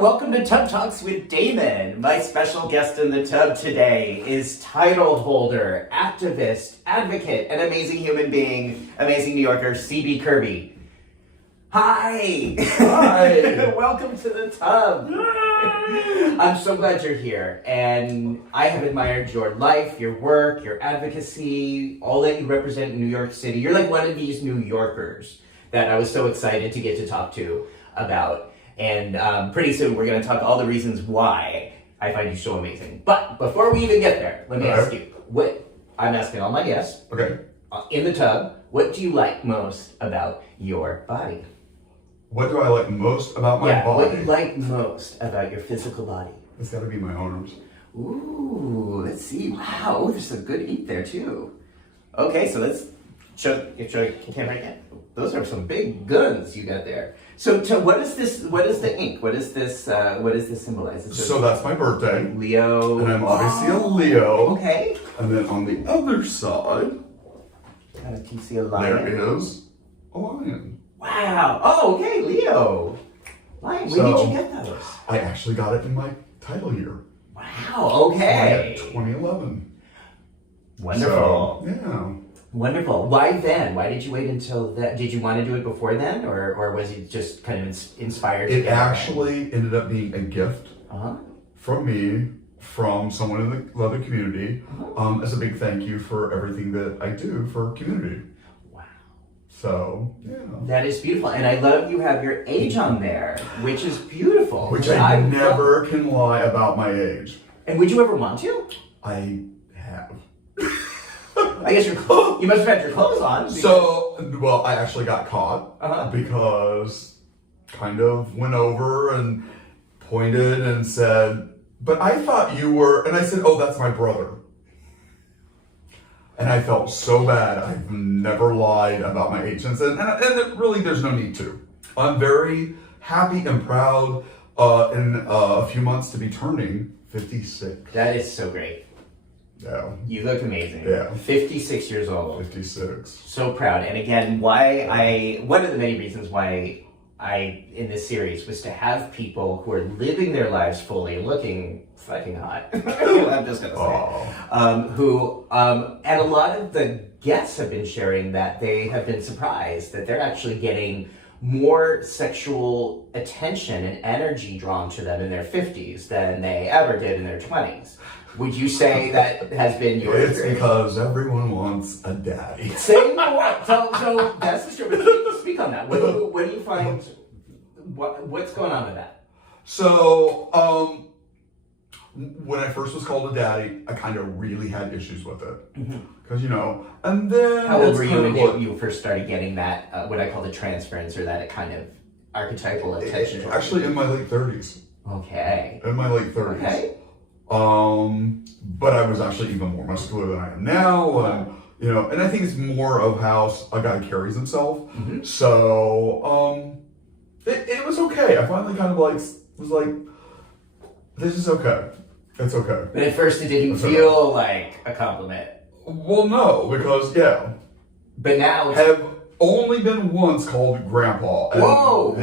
welcome to Tub Talks with Damon. My special guest in the tub today is title holder, activist, advocate, and amazing human being, amazing New Yorker, CB Kirby. Hi! Hi! Welcome to the tub. I'm so glad you're here, and I have admired your life, your work, your advocacy, all that you represent in New York City. You're like one of these New Yorkers that I was so excited to get to talk to about. And pretty soon we're going to talk all the reasons why I find you so amazing. But before we even get there, let me ask you, I'm asking all my guests, in the tub, what do you like most about your body? What do I like most about my body? What do you like most about your physical body? It's got to be my arms. Ooh, let's see. Wow, there's some good meat there too. Okay, so let's show the camera again. Those are some big guns you got there. So what is this? What is the ink? What is this? What does this symbolize? So that's my birthday. Leo. And I'm obviously a Leo. Okay. And then on the other side, Do you see a lion? there is a lion. Wow. Oh, okay, Leo. Lion. When did you get those? I actually got it in my title year. Wow. Okay. 2011. Wonderful. So, yeah. Wonderful. Why then? Why did you wait until that? Did you want to do it before then, or was it just kind of inspired? It actually ended up being a gift from me, from someone in the leather community, as a big thank you for everything that I do for community. Wow. So, yeah. That is beautiful. And I love you have your age on there, which is beautiful. Which I never can lie about my age. And would you ever want to? I have. I guess you must have had your clothes on. So, well, I actually got caught because kind of went over and pointed and said, but I thought you were, and I said, oh, that's my brother. And I felt so bad. I've never lied about my age since then, and really there's no need to. I'm very happy and proud in a few months to be turning 56. That is so great. Yeah. You look amazing. Yeah. 56 years old. 56. So proud. And again, one of the many reasons why I, in this series, was to have people who are living their lives fully, looking fucking hot. I'm just going to say. And a lot of the guests have been sharing that they have been surprised that they're actually getting more sexual attention and energy drawn to them in their 50s than they ever did in their 20s. Would you say that has been your It's experience? because everyone wants a daddy. Say more. So that's the story. Speak on that. What do you find? What's going on with that? So, when I first was called a daddy, I kind of really had issues with it. Because, and then... How old were you when you first started getting that, what I call the transference, or that kind of archetypal attention? Actually, in my late 30s. Okay. In my late 30s. Okay. But I was actually even more muscular than I am now, and and I think it's more of how a guy carries himself. So, it was okay. I finally kind of was like, this is okay. It's okay. But at first it didn't feel like a compliment. Well, no, because, But now have only been once called grandpa. And whoa!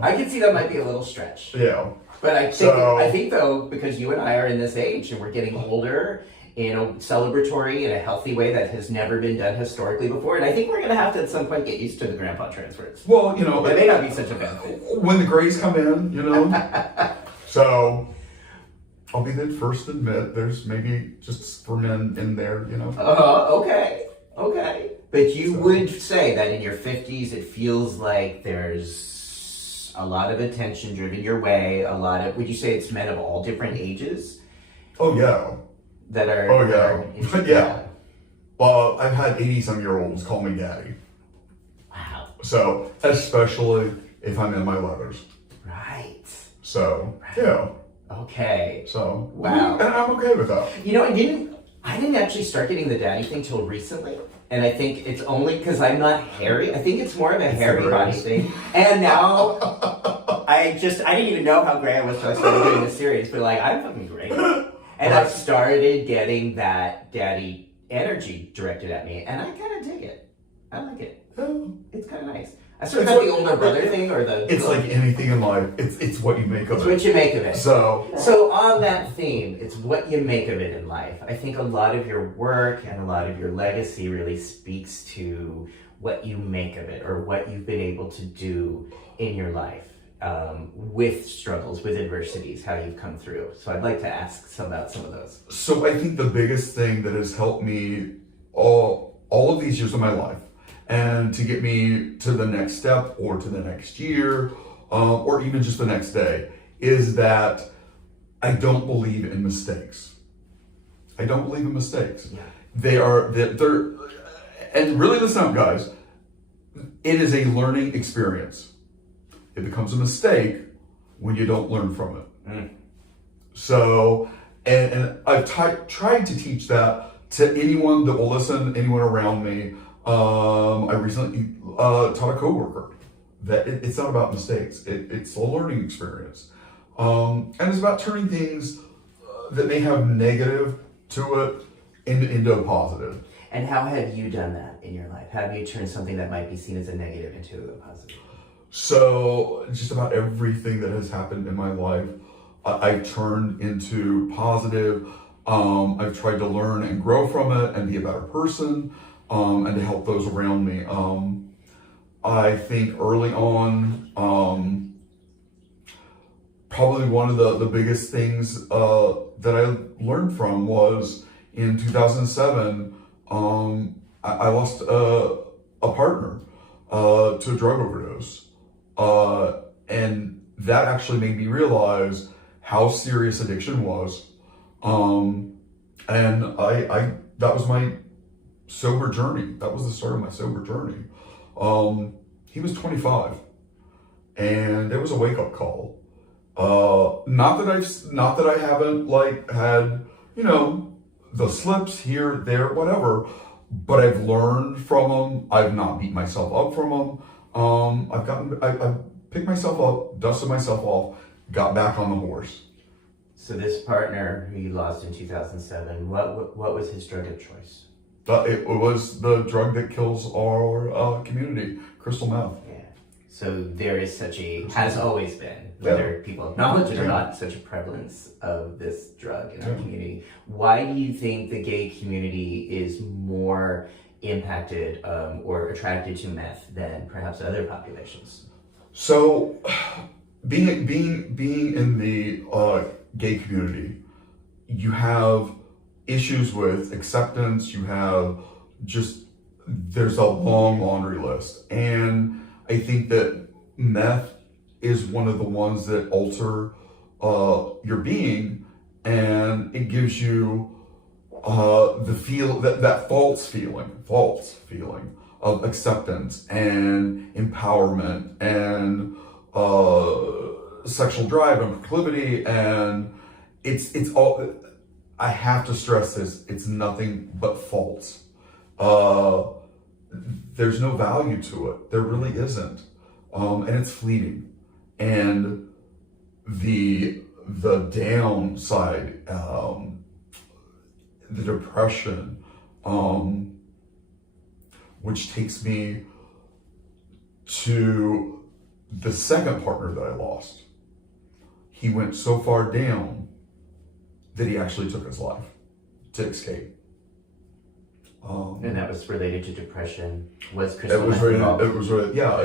I can see that might be a little stretch. Yeah. But I think though, because you and I are in this age and we're getting older in a celebratory, in a healthy way that has never been done historically before, and I think we're going to have to at some point get used to the grandpa transfers. Well, it may not be such a benefit. When the grays come in, So, I'll be the first to admit there's maybe just for men in there, Okay. But you would say that in your 50s, it feels like there's a lot of attention driven your way, would you say it's men of all different ages? Oh, yeah. That are... Oh, yeah. Yeah. Well, I've had 80-some-year-olds call me daddy. Wow. So, especially if I'm in my leathers. Right. So, yeah. Okay. So, wow. And I'm okay with that. I didn't actually start getting the daddy thing till recently. And I think it's only because I'm not hairy. I think it's more of a hairy body thing. And now, I didn't even know how gray I was until I started doing this series. But I'm fucking great. And I started getting that daddy energy directed at me. And I kind of dig it. I like it. It's kind of nice. So is that the older brother thing or the? It's like anything in life. It's what you make of It's it. what you make of it. So on that theme, it's what you make of it in life. I think a lot of your work and a lot of your legacy really speaks to what you make of it or what you've been able to do in your life with struggles, with adversities, how you've come through. So I'd like to ask about some of those. So I think the biggest thing that has helped me all of these years of my life and to get me to the next step or to the next year or even just the next day is that I don't believe in mistakes. I don't believe in mistakes. Yeah. They're and really listen up, guys. It is a learning experience. It becomes a mistake when you don't learn from it. Mm. So, and I've tried to teach that to anyone that will listen, anyone around me. I recently taught a coworker that it's not about mistakes. It's a learning experience. And it's about turning things that may have negative to it into a positive. And how have you done that in your life? How have you turned something that might be seen as a negative into a positive? So just about everything that has happened in my life, I've turned into positive. I've tried to learn and grow from it and be a better person and to help those around me. I think early on, probably one of the biggest things that I learned from was in 2007, I lost a partner to a drug overdose. And that actually made me realize how serious addiction was. And I that was my sober journey. That was the start of my sober journey. He was 25 and it was a wake up call. Not that I haven't like had, the slips here, there, whatever, but I've learned from them. I've not beat myself up from them. I picked myself up, dusted myself off, got back on the horse. So this partner who you lost in 2007, what was his drug of choice? It was the drug that kills our community, crystal meth. Yeah. So there is has always been, whether people acknowledge it or not, such a prevalence of this drug in our community. Why do you think the gay community is more impacted or attracted to meth than perhaps other populations? So, being in the gay community, you have issues with acceptance. You have there's a long laundry list, and I think that meth is one of the ones that alter your being, and it gives you that false feeling of acceptance and empowerment and sexual drive and proclivity, and it's all. I have to stress this: it's nothing but false. There's no value to it. There really isn't, and it's fleeting. And the downside, the depression, which takes me to the second partner that I lost. He went so far down that he actually took his life to escape. And that was related to depression. Was It crystal was meth really, involved? it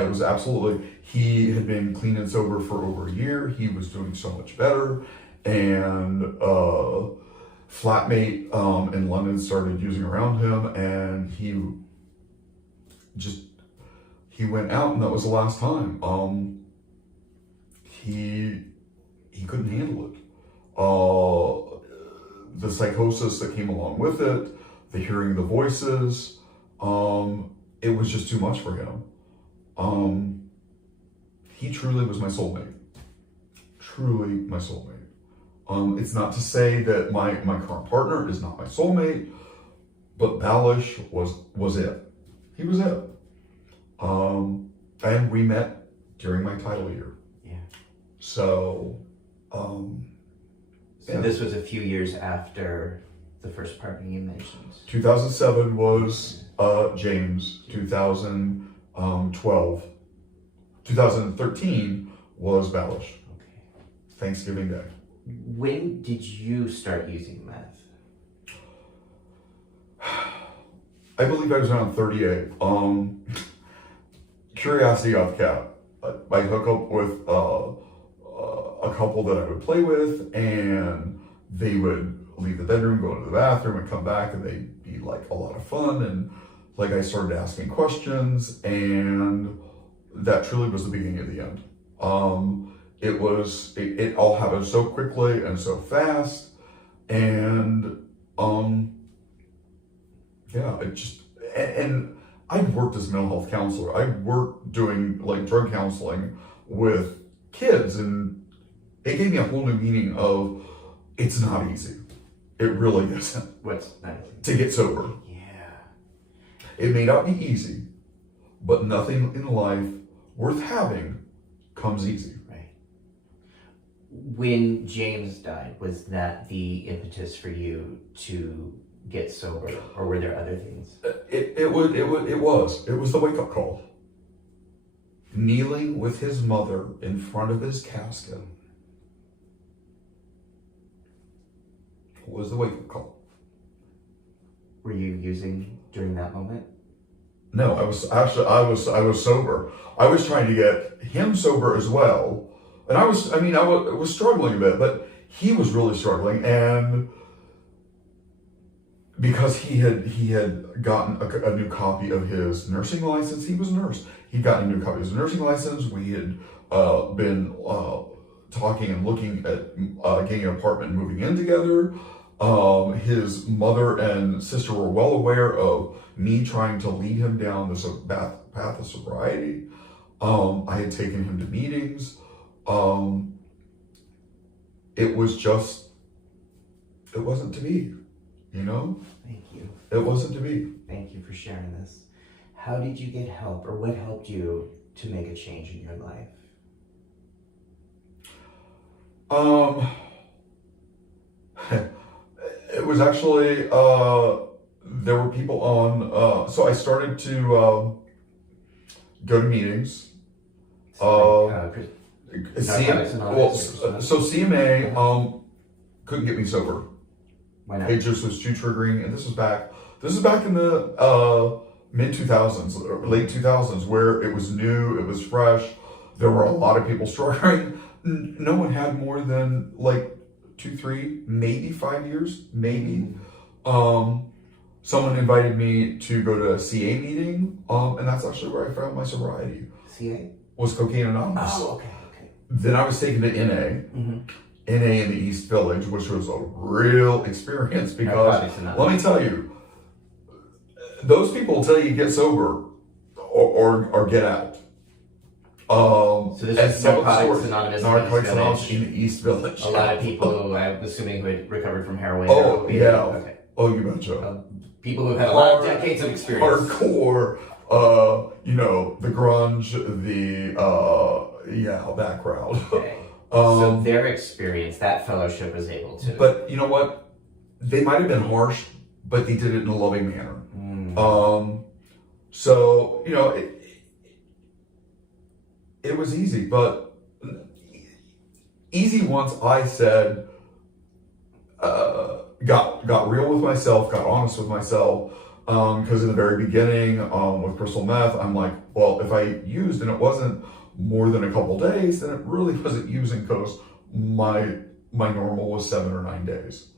was absolutely. He had been clean and sober for over a year. He was doing so much better, and flatmate in London started using around him, and he went out, and that was the last time. He couldn't handle it. The psychosis that came along with it, the hearing the voices, it was just too much for him. He truly was my soulmate. Truly my soulmate. It's not to say that my current partner is not my soulmate, but Balish was it. He was it. And we met during my title year. Yeah. So, So this was a few years after the first partner you mentioned. 2007 was James. 2012 2013 was Balish, Okay. Thanksgiving Day. When did you start using meth? I believe I was around 38. Curiosity got the cat. I hook up with a couple that I would play with, and they would leave the bedroom, go into the bathroom, and come back, and they'd be like a lot of fun. And like I started asking questions, and that truly was the beginning of the end. It all happened so quickly and so fast, and yeah, and I'd worked as a mental health counselor. I worked doing like drug counseling with kids, and it gave me a whole new meaning of it's not easy. It really isn't. What's not easy? To get sober. Yeah. It may not be easy, but nothing in life worth having comes easy. Right. When James died, was that the impetus for you to get sober, or were there other things? It was the wake-up call. Kneeling with his mother in front of his casket was the wake-up call. Were you using during that moment? No, I was sober. I was trying to get him sober as well. And I was struggling a bit, but he was really struggling, and because he had gotten a new copy of his nursing license. He was a nurse. He'd gotten a new copy of his nursing license. We had been talking and looking at getting an apartment and moving in together. His mother and sister were well aware of me trying to lead him down this path of sobriety. I had taken him to meetings. It wasn't to be, you know? Thank you. It wasn't to be. Thank you for sharing this. How did you get help, or what helped you to make a change in your life? It was actually, there were people on, so I started to go to meetings. So CMA couldn't get me sober. Why not? It just was too triggering, and this was back in the mid 2000s, or late 2000s, where it was new, it was fresh. There were a lot of people struggling. No one had more than like 2, 3, maybe 5 years, maybe. Someone invited me to go to a CA meeting, and that's actually where I found my sobriety. CA? Was Cocaine Anonymous. Oh, okay. Then I was taken to NA. Mm-hmm. NA in the East Village, which was a real experience because, let me tell you, those will tell you get sober or get out. So this is Narcotics Anonymous in the East Village. A lot of people, I'm assuming, who had recovered from heroin. Oh, yeah. Okay. Oh, you betcha. People who have had a lot of decades of experience. Hardcore, the grunge, that crowd. Okay. So their experience, that fellowship was able to. But you know what? They might have been harsh, but they did it in a loving manner. So, it was easy, but easy once I said, got real with myself, got honest with myself. Because in the very beginning, with crystal meth, I'm like, well, if I used and it wasn't more than a couple days, then it really wasn't using, because my normal was 7 or 9 days.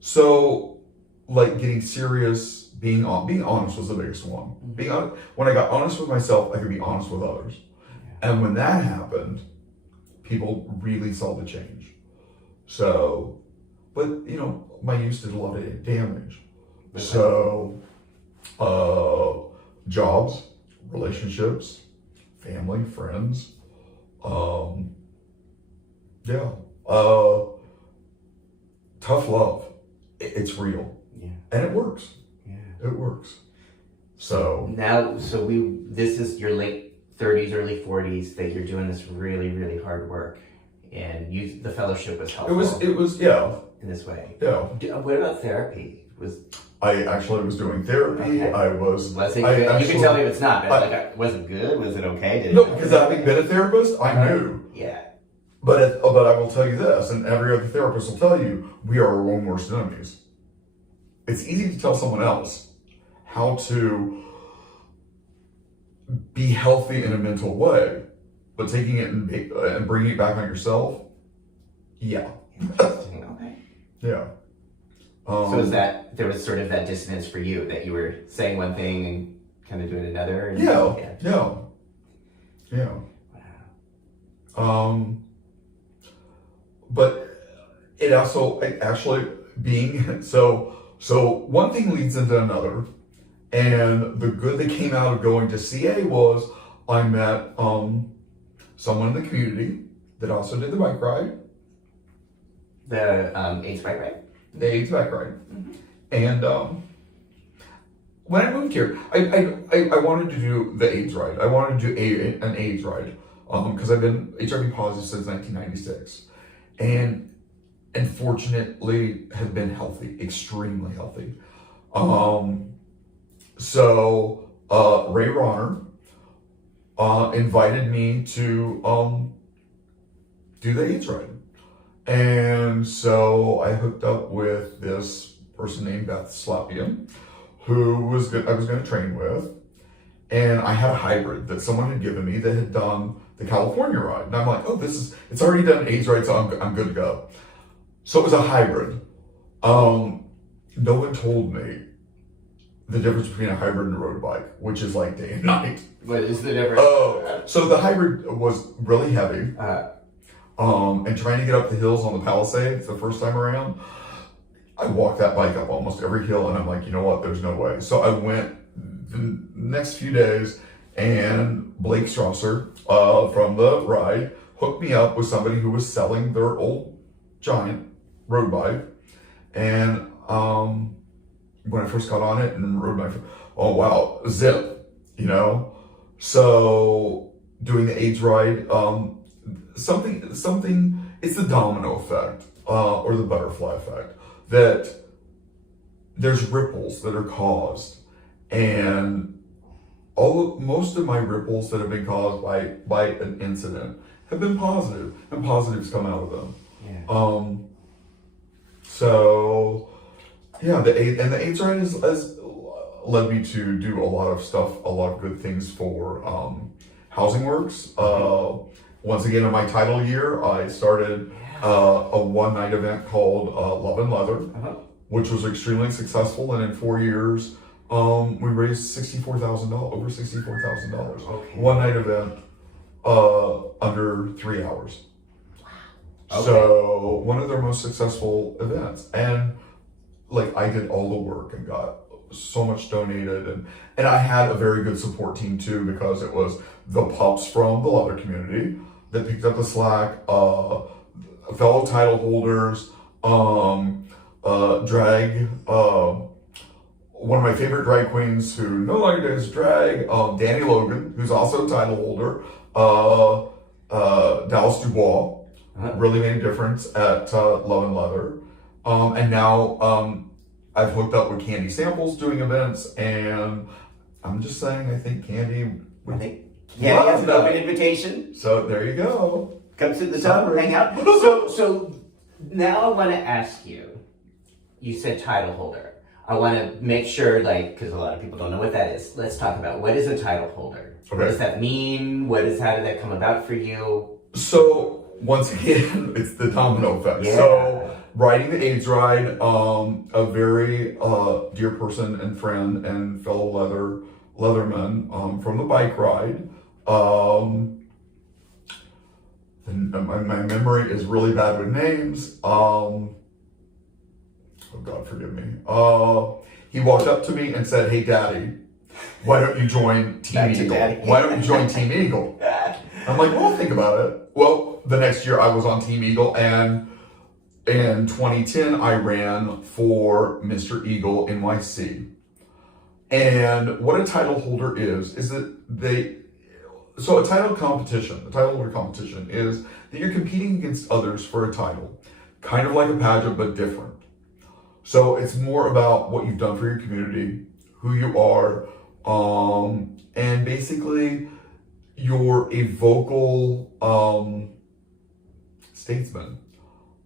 So, like, getting serious, being honest was the biggest one. Mm-hmm. When I got honest with myself, I could be honest with others. Yeah. And when that happened, people really saw the change. So, but my use did a lot of damage. So, jobs, relationships, family, friends, tough love. It's real. Yeah. And it works. Yeah. It works. So this is your late 30s, early 40s that you're doing this really, really hard work, and the fellowship was helpful. It was, yeah. In this way. Yeah. What about therapy? I actually was doing therapy. Okay. I was. Was it I good? actually, You can tell me if it's not, but was it good? Was it okay? No, because having been a therapist, I knew. Yeah. But I will tell you this, and every other therapist will tell you, we are our own worst enemies. It's easy to tell someone else how to be healthy in a mental way, but taking it and bringing it back on yourself, yeah. Okay. Yeah. So is that, there was sort of that dissonance for you, that you were saying one thing and kind of doing another? And, yeah. Wow. But it also, actually being, so one thing leads into another, and the good that came out of going to CA was I met someone in the community that also did the bike ride. The AIDS bike ride? The AIDS bike ride. Mm-hmm. And when I moved here, I wanted to do the AIDS ride. I wanted to do an AIDS ride because I've been HIV positive since 1996. And fortunately have been healthy, extremely healthy. So Ray Ronner invited me to do the AIDS ride. And so I hooked up with this person named Beth Slapian, who I was going to train with. And I had a hybrid that someone had given me that had done the California ride. And I'm like, oh, it's already done an AIDS ride, so I'm good to go. So it was a hybrid. No one told me the difference between a hybrid and a road bike, which is like day and night. What is the difference? Oh, so the hybrid was really heavy. And trying to get up the hills on the Palisades the first time around, I walked that bike up almost every hill, and I'm like, you know what, there's no way. So I went the next few days, and Blake Strasser from the ride hooked me up with somebody who was selling their old giant road bike. And when I first got on it and rode my, oh wow, zip, you know. So doing the AIDS ride, something, it's the domino effect or the butterfly effect, that there's ripples that are caused, and most of my ripples that have been caused by an incident have been positive, and positives come out of them. Yeah. So yeah, the AIDS ride has led me to do a lot of stuff, a lot of good things for Housing Works. Once again, in my title year, I started a one-night event called Love and Leather, which was extremely successful, and in 4 years, we raised over $64,000. Okay. One-night event, under 3 hours. Wow. Okay. So one of their most successful events, and like I did all the work and got so much donated, and I had a very good support team too, because it was the pups from the leather community that picked up the slack, fellow title holders, drag, one of my favorite drag queens who no longer does drag, Danny Logan, who's also a title holder, Dallas Dubois, really made a difference at Love and Leather. And now I've hooked up with Candy Samples doing events, and I'm just saying, I think Candy would. Yeah, has an open invitation. So there you go. Come to the top, hang out. So now I want to ask you. You said title holder. I want to make sure, because a lot of people don't know what that is. Let's talk about what is a title holder. Okay. What does that mean? How did that come about for you? So once again, it's the domino effect. Yeah. So riding the AIDS ride, a very dear person and friend and fellow leatherman from the bike ride. And my memory is really bad with names. Oh God, forgive me. He walked up to me and said, "Hey, Daddy, why don't you join Team Eagle? Why don't you join Team Eagle?" I'm like, "Well, I'll think about it." Well, the next year I was on Team Eagle, and in 2010 I ran for Mr. Eagle NYC. And what a title holder is that so a title holder competition is that you're competing against others for a title, kind of like a pageant, but different. So it's more about what you've done for your community, who you are, and basically you're a vocal statesman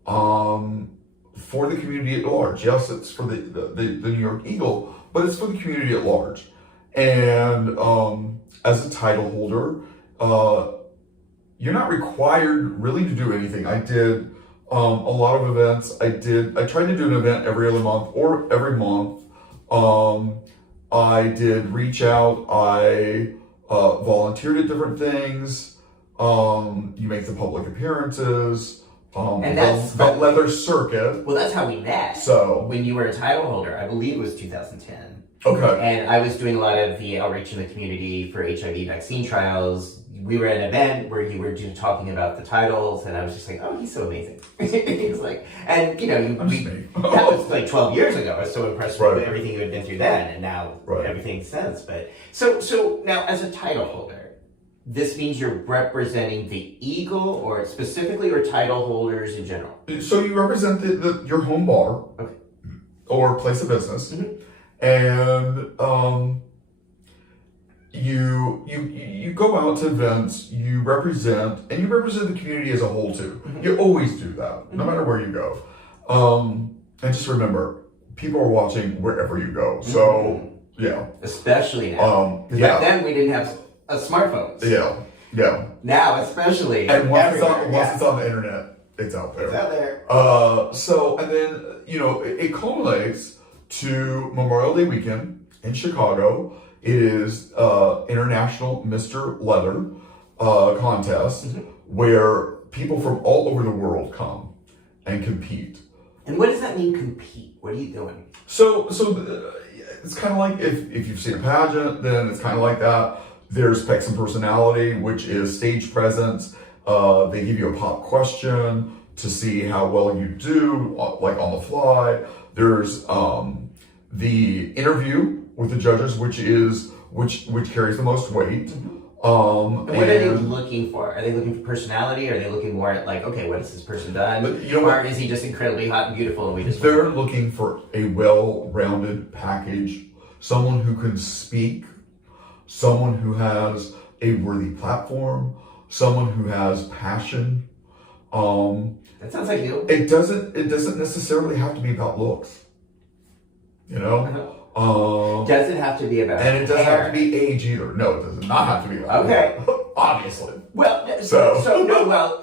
for the community at large. Yes, it's for the New York Eagle, but it's for the community at large. And as a title holder, you're not required really to do anything. I did a lot of events. I tried to do an event every other month or every month. I did reach out. I volunteered at different things. You make the public appearances. And that's the leather circuit. Well, that's how we met. So when you were a title holder, I believe it was 2010. Okay. And I was doing a lot of the outreach in the community for HIV vaccine trials. We were at an event where you were just talking about the titles, and I was just like, "Oh, he's so amazing." He's like, and you know, that was like 12 years ago. I was so impressed with everything you had been through then, and now everything since. But so now, as a title holder, this means you're representing the Eagle, or specifically, or title holders in general. So you represent your home bar, or place of business, and you go out to events, you represent the community as a whole too. You always do that, no matter where you go. And just remember, people are watching wherever you go. So yeah, especially now. Back then we didn't have smartphones. Yeah. Now, especially, and once it's on the internet, it's out there. It's out there. So, and then it culminates to Memorial Day weekend in Chicago. It is International Mr. Leather contest where people from all over the world come and compete. And what does that mean, compete? What are you doing? So it's kind of like if you've seen a pageant, then it's kind of like that. There's Specs and Personality, which is stage presence. They give you a pop question to see how well you do, like on the fly. There's the interview with the judges, which carries the most weight. And what are they looking for? Are they looking for personality? Or are they looking more at like, okay, what has this person done? Or is he just incredibly hot and beautiful and they're looking for a well-rounded package, someone who can speak, someone who has a worthy platform, someone who has passion. That sounds like you. It doesn't necessarily have to be about looks. Does it have to be about and it doesn't hair? have to be age either. No, it does not have to be about hair. Obviously. Well,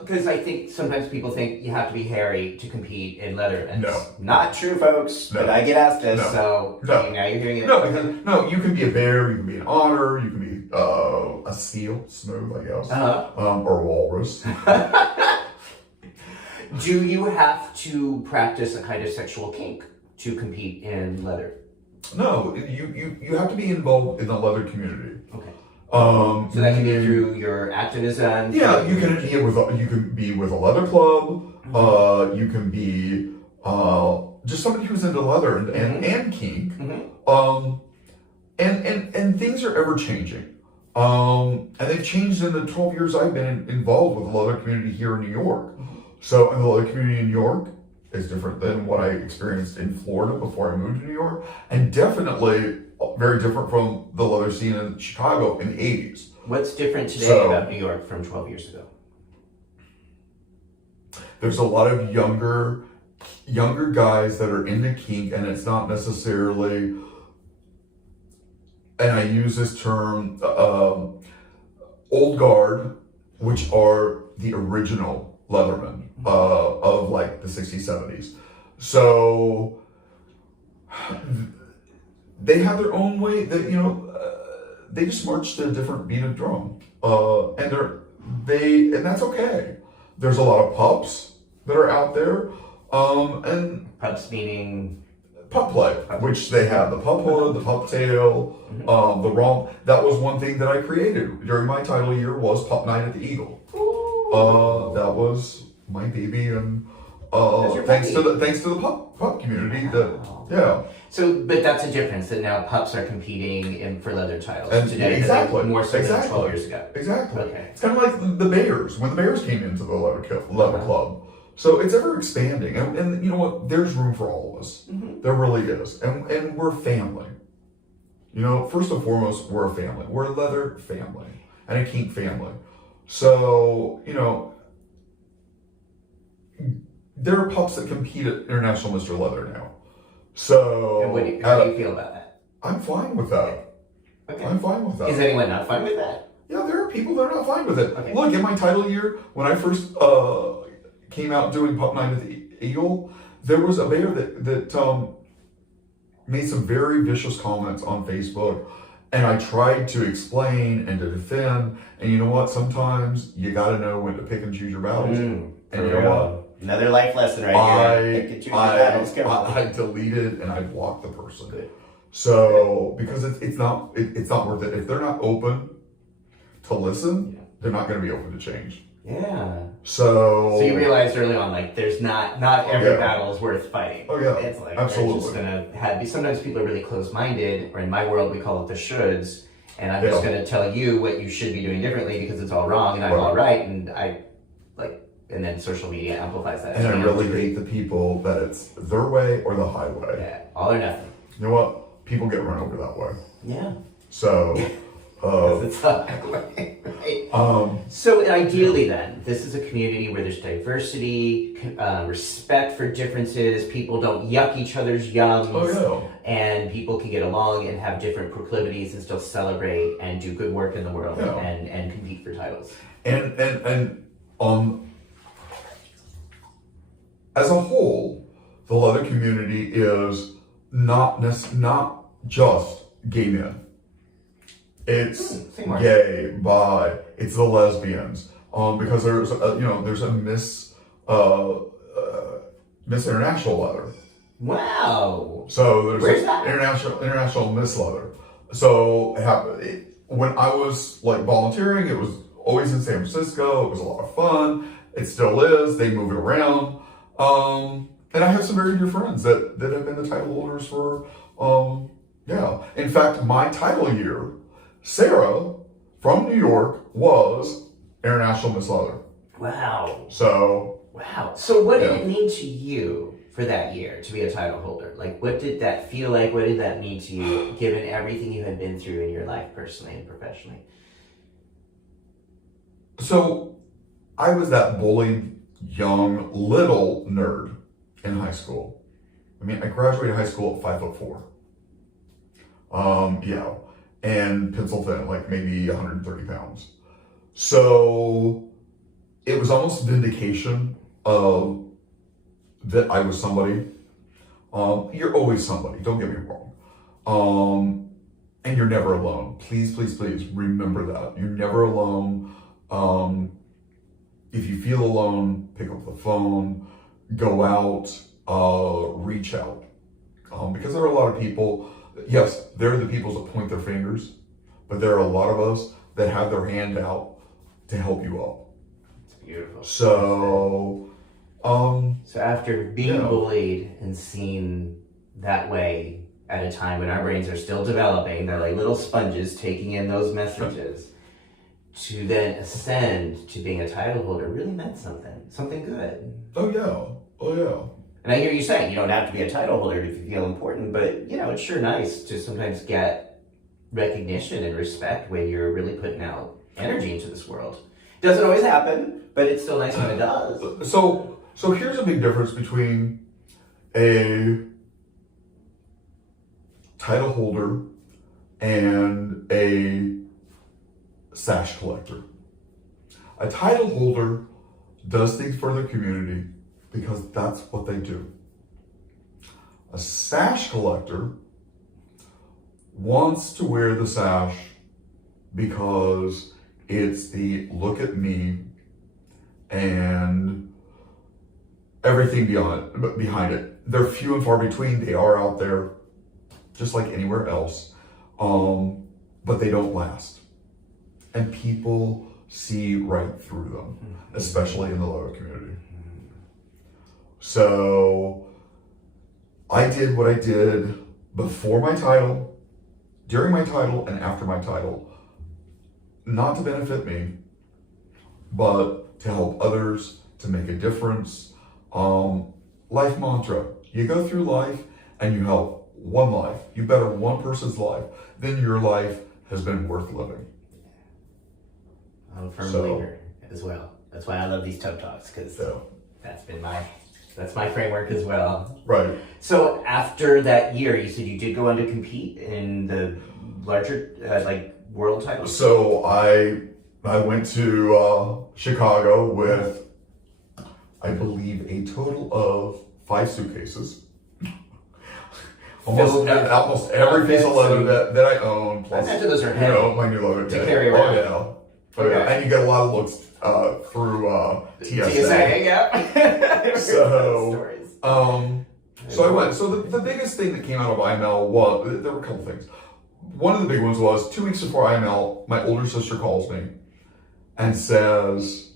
because I think sometimes people think you have to be hairy to compete in leather events. No. Not true, folks. No. But I get asked this, so now you're hearing it. No, you can be a bear, you can be an otter, you can be a seal, smooth, I guess, or a walrus. Do you have to practice a kind of sexual kink to compete in leather? No, you have to be involved in the leather community. Okay. So that can be through your activism. Yeah, you can be with a leather club. You can be just somebody who's into leather and kink. And things are ever changing. And they've changed in the 12 years I've been involved with the leather community here in New York. So in the leather community in New York is different than what I experienced in Florida before I moved to New York, and definitely very different from the leather scene in Chicago in the 80s. What's different today about New York from 12 years ago? There's a lot of younger guys that are into kink, and it's not necessarily, and I use this term, old guard, which are the original Leathermen of like the 60s, 70s. So they have their own way that, they just march to a different beat of drum. And that's okay. There's a lot of pups that are out there. And pups meaning pup play, which they have the pup hood, the pup tail, the romp. That was one thing that I created during my title year was Pup Night at the Eagle. That was my baby, and thanks to the pup community. Wow. So, but that's a difference that now pups are competing for leather titles today. Exactly. More so than 12 years ago. Exactly. Okay. It's kind of like the Bears when the Bears came into the leather club. So it's ever expanding, and you know what? There's room for all of us. There really is, and we're family. You know, first and foremost, we're a family. We're a leather family and a kink family. So you know, there are pups that compete at International Mr. Leather now. So And how do you feel about that? I'm fine with that. Okay. I'm fine with that. Is anyone not fine with that? Yeah, there are people that are not fine with it. Okay. Look, in my title year, when I first came out doing Pup Night at the Eagle, there was a bear that made some very vicious comments on Facebook, and I tried to explain and to defend. And you know what? Sometimes you got to know when to pick and choose your battles. And you know what? Another life lesson right here. Pick and choose your battles carefully. I deleted and I blocked the person. Good. So because it's not worth it. If they're not open to listen, they're not going to be open to change. Yeah. So you realized early on, like, there's not every battle is worth fighting. Oh yeah. It's like Absolutely. they're just gonna sometimes people are really close-minded, or in my world we call it the shoulds, and I'm just gonna tell you what you should be doing differently because it's all wrong and I'm all right, and and then social media amplifies that. And I really hate the people that it's their way or the highway. Yeah, all or nothing. You know what? People get run over that way. Yeah. So It's the highway, right? So ideally then, this is a community where there's diversity, respect for differences, people don't yuck each other's yums, and people can get along and have different proclivities and still celebrate and do good work in the world and compete for titles. And as a whole, the leather community is not just gay men. It's gay, bi, it's the lesbians. Because there's a Miss International Leather. Wow. So Where's there's that? international Miss Leather. So when I was like volunteering, it was always in San Francisco. It was a lot of fun. It still is. They move it around. And I have some very dear friends that have been the title holders for, In fact, my title year, Sarah from New York was International Miss Leather. Wow. So what did it mean to you for that year to be a title holder? Like, what did that feel like? What did that mean to you, given everything you had been through in your life, personally and professionally? So I was that bullied, young, little nerd in high school. I mean, I graduated high school at 5'4". And pencil thin, like maybe 130 pounds. So it was almost vindication of that I was somebody. You're always somebody, don't get me wrong. And you're never alone. Please, please, please remember that. You're never alone. If you feel alone, pick up the phone, go out, reach out. Because there are a lot of people, yes, they're the people that point their fingers, but there are a lot of us that have their hand out to help you up. It's beautiful. So after being bullied and seen that way at a time when our brains are still developing, they're like little sponges taking in those messages, to then ascend to being a title holder really meant something good. Oh yeah. And I hear you saying you don't have to be a title holder if you feel important, but it's sure nice to sometimes get recognition and respect when you're really putting out energy into this world. Doesn't always happen, but it's still nice when it does. So here's a big difference between a title holder and a sash collector. A title holder does things for the community because that's what they do. A sash collector wants to wear the sash because it's the look at me and everything behind it. They're few and far between. They are out there just like anywhere else, but they don't last. And people see right through them, especially in the leather community. So I did what I did before my title, during my title, and after my title, not to benefit me, but to help others, to make a difference. Life mantra. You go through life and you help one life. You better one person's life. Then your life has been worth living. I'm a firm believer as well. That's why I love these Tough Talks, because that's my framework as well. Right. So after that year, you said you did go on to compete in the larger world titles. So I went to Chicago with, I believe, a total of 5 suitcases. Almost every piece of leather that I own, plus those are heavy, my new leather to carry around. Yeah. And you get a lot of looks through TSA. TSA, yeah. So, so I went. So the biggest thing that came out of IML was, there were a couple things. One of the big ones was 2 weeks before IML, my older sister calls me and says,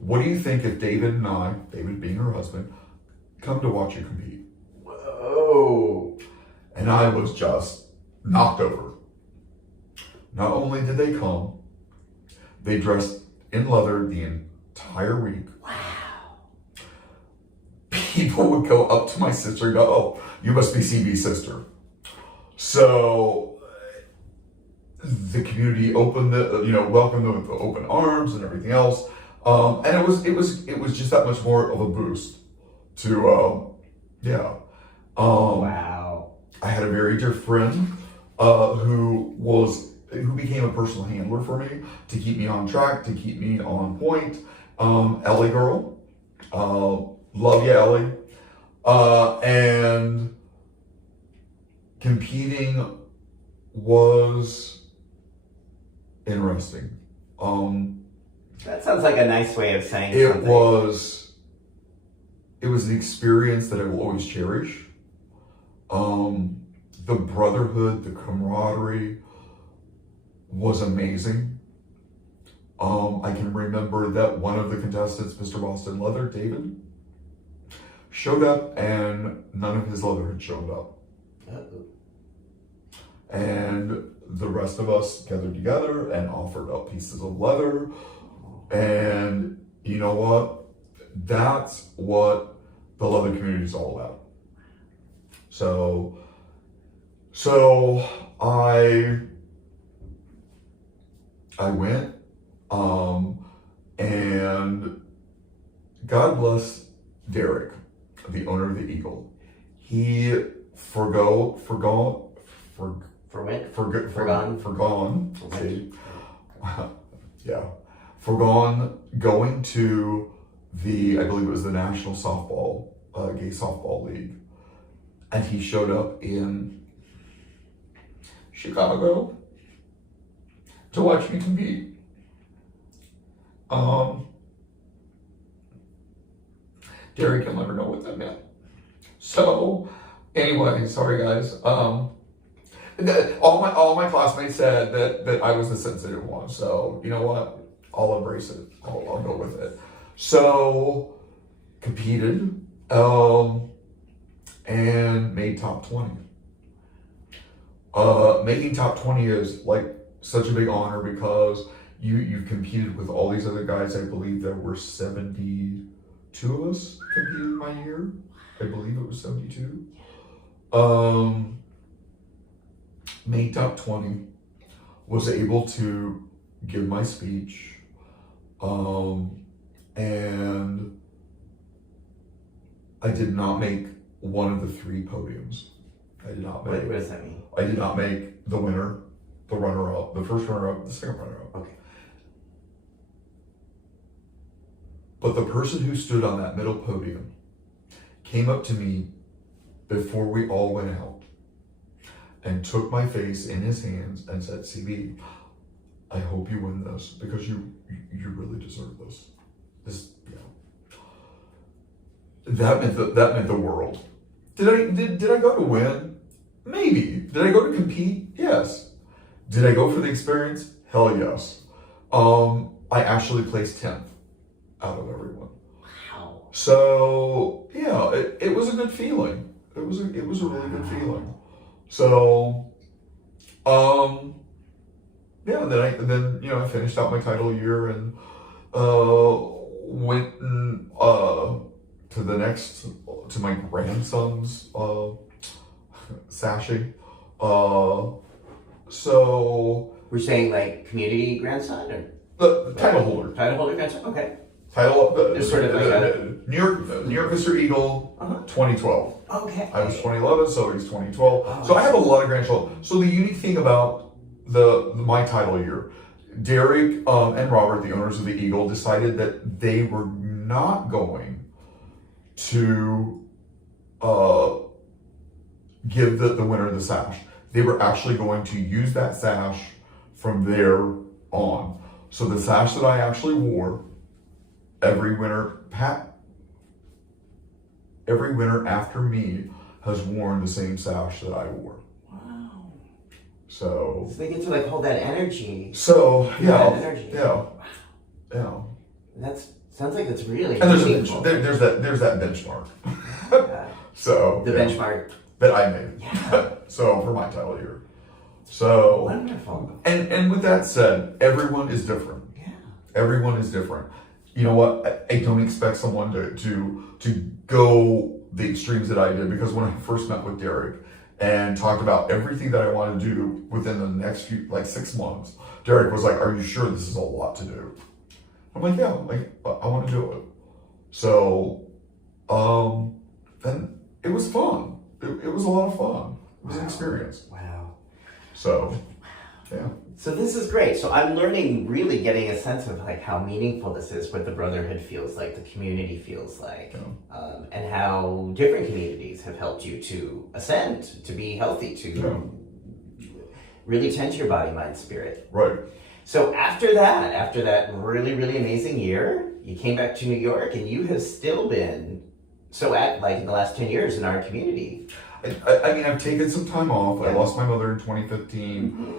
"What do you think if David and I, David being her husband, come to watch you compete?" Whoa. And I was just knocked over. Not only did they come, they dressed in leather the entire week. Wow. People would go up to my sister and go, "Oh, you must be CB's sister." So the community opened welcomed them with open arms and everything else. And it was just that much more of a boost to, Wow. I had a very dear friend who became a personal handler for me to keep me on track, to keep me on point. Ellie girl, love you, Ellie. And competing was interesting. That sounds like a nice way of saying something. It was an experience that I will always cherish. The brotherhood, the camaraderie was amazing. I can remember that one of the contestants, Mr. Boston Leather, David, showed up and none of his leather had showed up. Uh-oh. And the rest of us gathered together and offered up pieces of leather. And you know what? That's what the leather community is all about. So I went, and God bless Derek, the owner of the Eagle. He forgone. See, yeah, forgone going to I believe it was the National Softball, Gay Softball League, and he showed up in Chicago to watch me compete. Derek will never know what that meant. So, anyway, sorry guys. All my classmates said that I was the sensitive one. So, you know what? I'll embrace it. I'll go with it. So, competed, and made top 20. Making top 20 is like such a big honor because you competed with all these other guys. I believe there were 72 of us competed my year. I believe it was 72. Made top 20, was able to give my speech, and I did not make one of the 3 podiums. I did not make. What does that mean? I did not make the winner, the runner-up, the first runner-up, the second runner-up. Okay. But the person who stood on that middle podium came up to me before we all went out and took my face in his hands and said, "CB, I hope you win this because you really deserve this." That meant the world. Did I go to win? Maybe. Did I go to compete? Yes. Did I go for the experience? Hell yes. I actually placed 10th out of everyone. Wow. So yeah, it was a good feeling. It was a really good feeling. So yeah, then I finished out my title year and went and to my grandson's sashing. So We're saying like community grandson or the title holder. title holder grandson? Okay. Title It's sort of like a New York Mr. Eagle, 2012. okay. I was 2011, so he's 2012. So I have a lot of grandchildren. So the unique thing about my title year, Derek and Robert, the owners of the Eagle, decided that they were not going to give the winner the sash. They were actually going to use that sash from there on. So the sash that I actually wore, every winner after me has worn the same sash that I wore. Wow. So they get to like hold that energy. So That energy. yeah. Sounds like it's really And meaningful. there's that benchmark. Yeah. So The benchmark. that I made. Yeah. So for my title year. So Wonderful. and with that said, everyone is different. Yeah. Everyone is different. You know what? I don't expect someone to go the extremes that I did, because when I first met with Derek and talked about everything that I want to do within the next 6 months, Derek was like, "Are you sure this is a lot to do?" I'm like, "Yeah, I want to do it." So, then it was fun. It was a lot of fun. It was an experience. Wow. So, yeah. So this is great. So I'm learning, really getting a sense of like how meaningful this is, what the brotherhood feels like, the community feels like, and how different communities have helped you to ascend, to be healthy, to really tend to your body, mind, spirit. Right. So after that really, really amazing year, you came back to New York, and you have still been so at like in the last 10 years in our community. I mean, I've taken some time off. I lost my mother in 2015,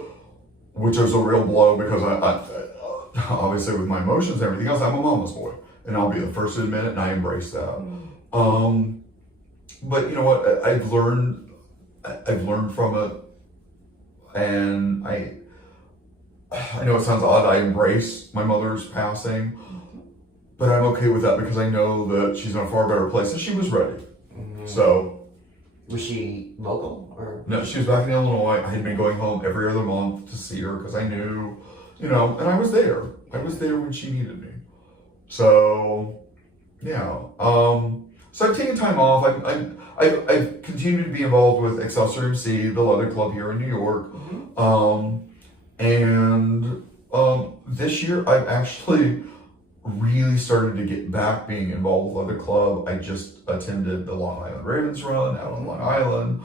which was a real blow, because I obviously with my emotions and everything else, I'm a mama's boy, and I'll be the first to admit it, and I embrace that. But you know what? I've learned from it, and I know it sounds odd. I embrace my mother's passing, but I'm okay with that, because I know that she's in a far better place, and she was ready. So. Was she local or? No, she was back in Illinois. I had been going home every other month to see her, because I knew, and I was there. I was there when she needed me. So, yeah. So I've taken time off. I've continued to be involved with Excelsior MC, the leather club here in New York. And this year I've actually really started to get back being involved with Leather Club. I just attended the Long Island Ravens run out on Long Island.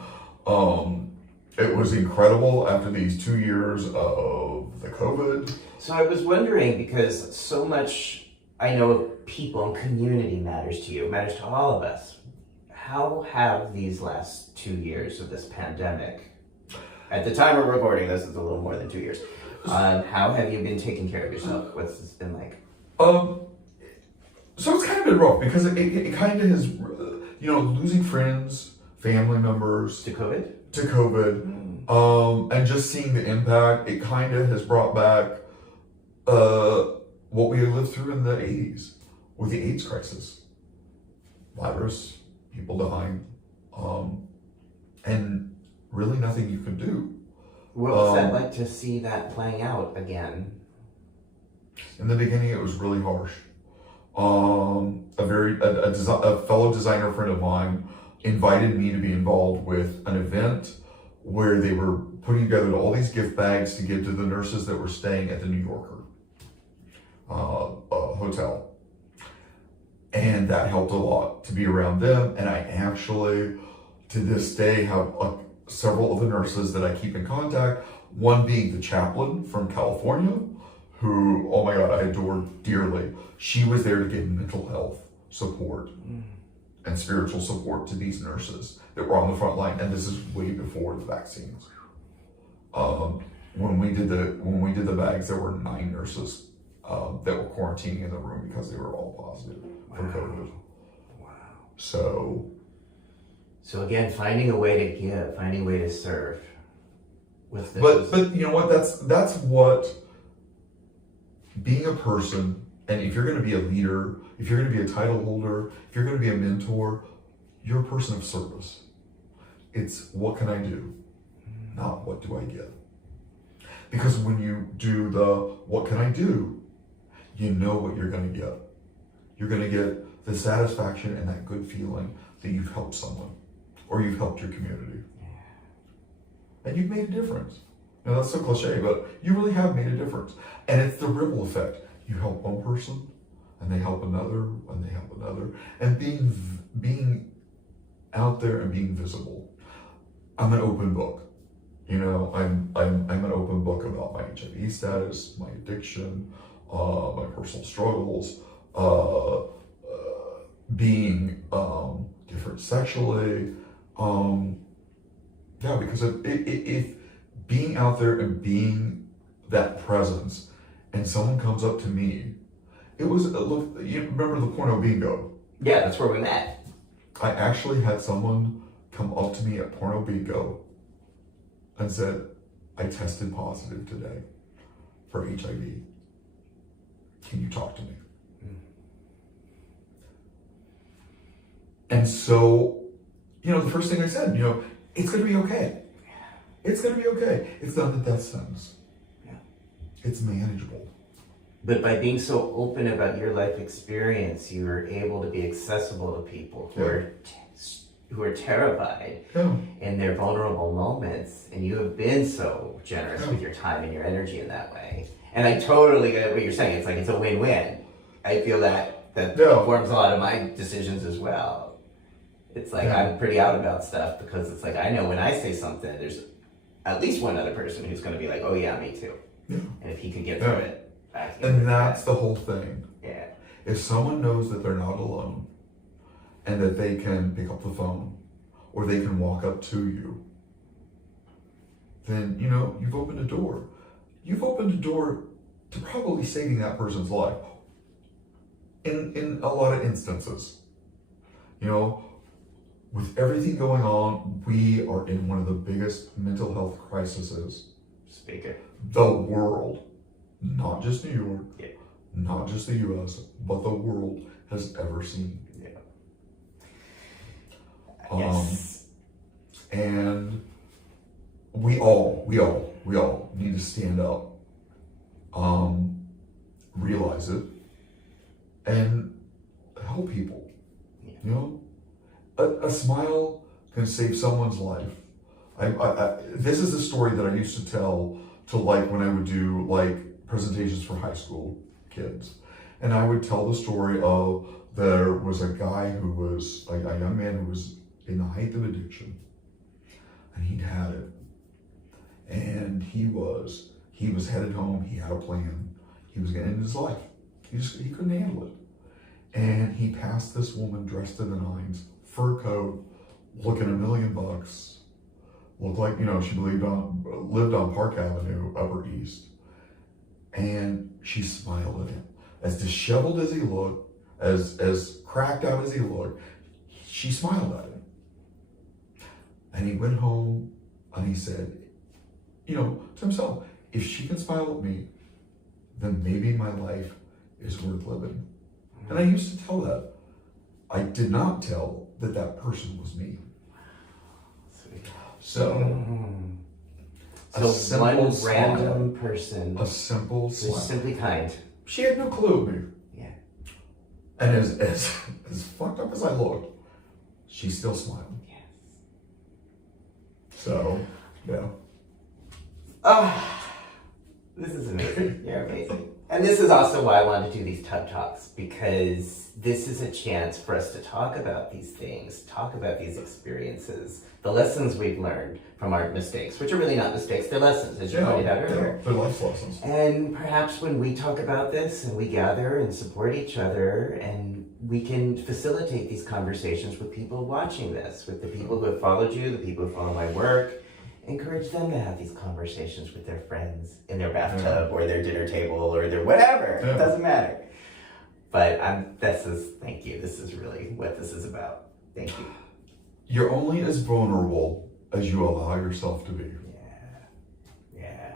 It was incredible after these 2 years of the COVID. So I was wondering, because so much I know of people and community matters to you, matters to all of us. How have these last 2 years of this pandemic, at the time of recording this, it's a little more than 2 years, how have you been taking care of yourself? What's this been like? So it's kind of been rough, because it kind of has, losing friends, family members To COVID? And just seeing the impact, it kind of has brought back what we had lived through in the 80s with the AIDS crisis. Virus, people dying, and really nothing you could do. What was that like to see that playing out again? In the beginning, it was really harsh. A fellow designer friend of mine invited me to be involved with an event where they were putting together all these gift bags to give to the nurses that were staying at the New Yorker hotel. And that helped a lot to be around them. And I actually, to this day, have several of the nurses that I keep in contact, one being the chaplain from California, who, oh my God, I adore dearly. She was there to give mental health support and spiritual support to these nurses that were on the front line, and this is way before the vaccines. When we did the bags, there were 9 nurses that were quarantining in the room because they were all positive for COVID. Wow. So again, finding a way to give, finding a way to serve. But you know what? That's what being a person And if you're going to be a leader, if you're going to be a title holder, if you're going to be a mentor, you're a person of service. It's what can I do, not what do I get. Because when you do the what can I do, you know what you're going to get. You're going to get the satisfaction and that good feeling that you've helped someone or you've helped your community. And you've made a difference. Now that's so cliche, but you really have made a difference. And it's the ripple effect. You help one person, and they help another, and they help another. And being out there and being visible. I'm an open book. You know, I'm an open book about my HIV status, my addiction, my personal struggles, being different sexually. Yeah, because if being out there and being that presence, and someone comes up to me, it was, look, you remember the porno bingo? Yeah, that's where we met. I actually had someone come up to me at porno bingo and said, I tested positive today for HIV. Can you talk to me? And so, you know, the first thing I said, you know, it's going to be okay. It's going to be okay. It's not a death sentence. Yeah. It's manageable. But by being so open about your life experience, you were able to be accessible to people who are terrified in their vulnerable moments. And you have been so generous with your time and your energy in that way. And I totally get what you're saying. It's like it's a win-win. I feel that informs a lot of my decisions as well. It's like I'm pretty out about stuff because it's like I know when I say something, there's at least one other person who's going to be like, oh yeah, me too. Yeah. And if he could get through it. And that's the whole thing. Yeah. If someone knows that they're not alone and that they can pick up the phone or they can walk up to you, then, you know, you've opened a door. You've opened a door to probably saving that person's life in a lot of instances. You know, with everything going on, we are in one of the biggest mental health crises. The world. Not just New York, not just the US, but the world has ever seen. Yeah. Yes. And we all need to stand up, realize it, and help people. Yeah. You know, a smile can save someone's life. This is a story that I used to tell to like when I would do like presentations for high school kids. And I would tell the story of there was a guy who was, a young man who was in the height of addiction. And he'd had it. And he was headed home, he had a plan. He was gonna end his life. He couldn't handle it. And he passed this woman dressed to the nines, fur coat, looking $1 million, looked like, you know, she lived on Park Avenue, Upper East. And she smiled at him. As disheveled as he looked, as cracked out as he looked, she smiled at him. And he went home and he said, you know, to himself, if she can smile at me, then maybe my life is worth living. And I used to tell that. I did not tell that person was me. So one random person. A simple smile. Simply kind. She had no clue of me. Yeah. And as fucked up as I looked, she still smiled. Yes. So, yeah. This is amazing. You're amazing. And this is also why I wanted to do these TUD Talks, because this is a chance for us to talk about these things, talk about these experiences, the lessons we've learned from our mistakes, which are really not mistakes, they're lessons, as you pointed out earlier. They're life lessons. And perhaps when we talk about this and we gather and support each other, and we can facilitate these conversations with people watching this, with the people who have followed you, the people who follow my work, encourage them to have these conversations with their friends in their bathtub or their dinner table or their whatever. It doesn't matter. But thank you. This is really what this is about. Thank you. You're only as vulnerable as you allow yourself to be. Yeah.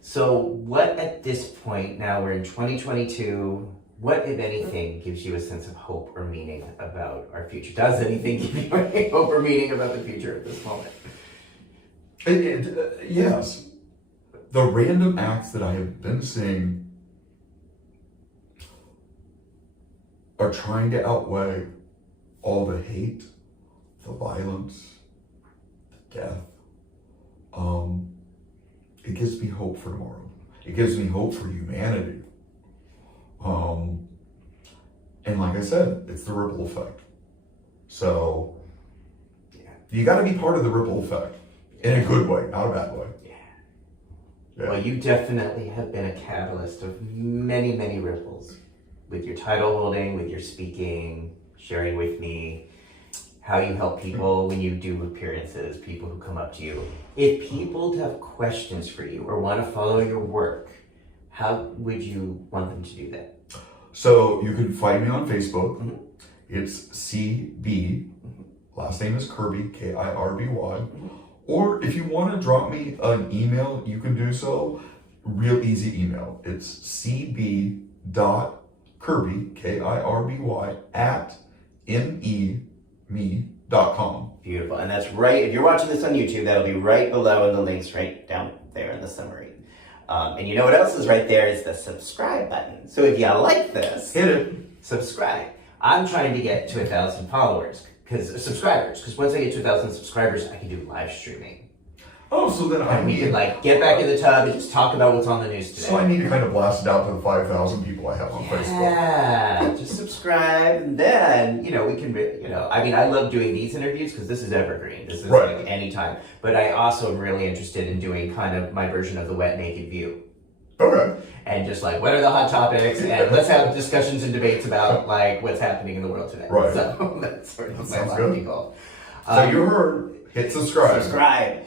So what at this point, now we're in 2022, What, if anything, gives you a sense of hope or meaning about our future? Does anything give you any hope or meaning about the future at this moment? Yes. The random acts that I have been seeing are trying to outweigh all the hate, the violence, the death. It gives me hope for tomorrow. It gives me hope for humanity. And like I said, it's the ripple effect. So you got to be part of the ripple effect in a good way, not a bad way. Yeah. Well, you definitely have been a catalyst of many, many ripples with your title holding, with your speaking, sharing with me how you help people when you do appearances, people who come up to you. If people have questions for you or want to follow your work, how would you want them to do that? So you can find me on Facebook. Mm-hmm. It's CB, last name is Kirby, Kirby. Mm-hmm. Or if you want to drop me an email, you can do so. Real easy email. It's cb.kirby, Kirby, at me.com. Beautiful. And that's right. If you're watching this on YouTube, that'll be right below in the links right down there in the summary. And you know what else is right there is the subscribe button. So if you like this, hit it. Subscribe. I'm trying to get to 1,000 subscribers. Because once I get to 1,000 subscribers, I can do live streaming. Oh, so then we can get back in the tub and just talk about what's on the news today. So I need to kind of blast it out to the 5,000 people I have on Facebook. Yeah, just subscribe, and then we can. I love doing these interviews because this is evergreen. This is like anytime. But I also am really interested in doing kind of my version of the wet naked view. Okay. And just what are the hot topics, and let's have discussions and debates about what's happening in the world today. Right. So that's sort of my good. goal. So you heard. Hit subscribe. Subscribe.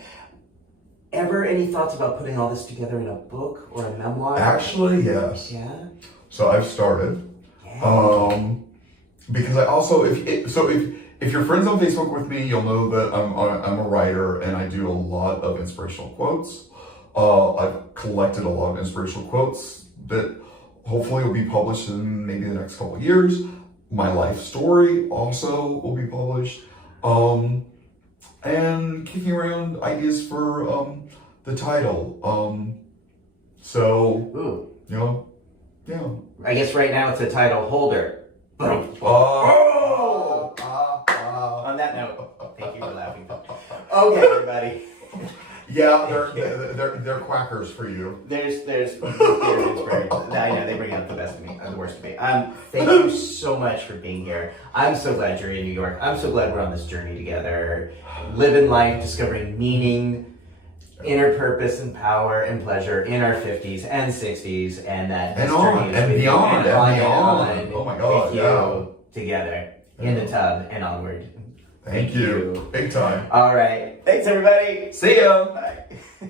Ever any thoughts about putting all this together in a book or a memoir? Actually, yes. Yeah. So I've started. Yeah. Because I also, if you're friends on Facebook with me, you'll know that I'm a writer and I do a lot of inspirational quotes. I've collected a lot of inspirational quotes that hopefully will be published in maybe the next couple of years. My life story also will be published. And kicking around ideas for the title. Ooh. Yeah. I guess right now it's a title holder. On that note, thank you for laughing. Okay, everybody. Yeah, they're quackers for you. There's I know they bring out the best of me, the worst of me. Thank you so much for being here. I'm so glad you're in New York. I'm so glad we're on this journey together, living life, discovering meaning, inner purpose and power and pleasure in our 50s and 60s, and that and this on journey is and with you beyond and beyond. Oh my God! with you together in the tub and onward. Thank you. Big time. All right. Thanks, everybody. See ya. Bye.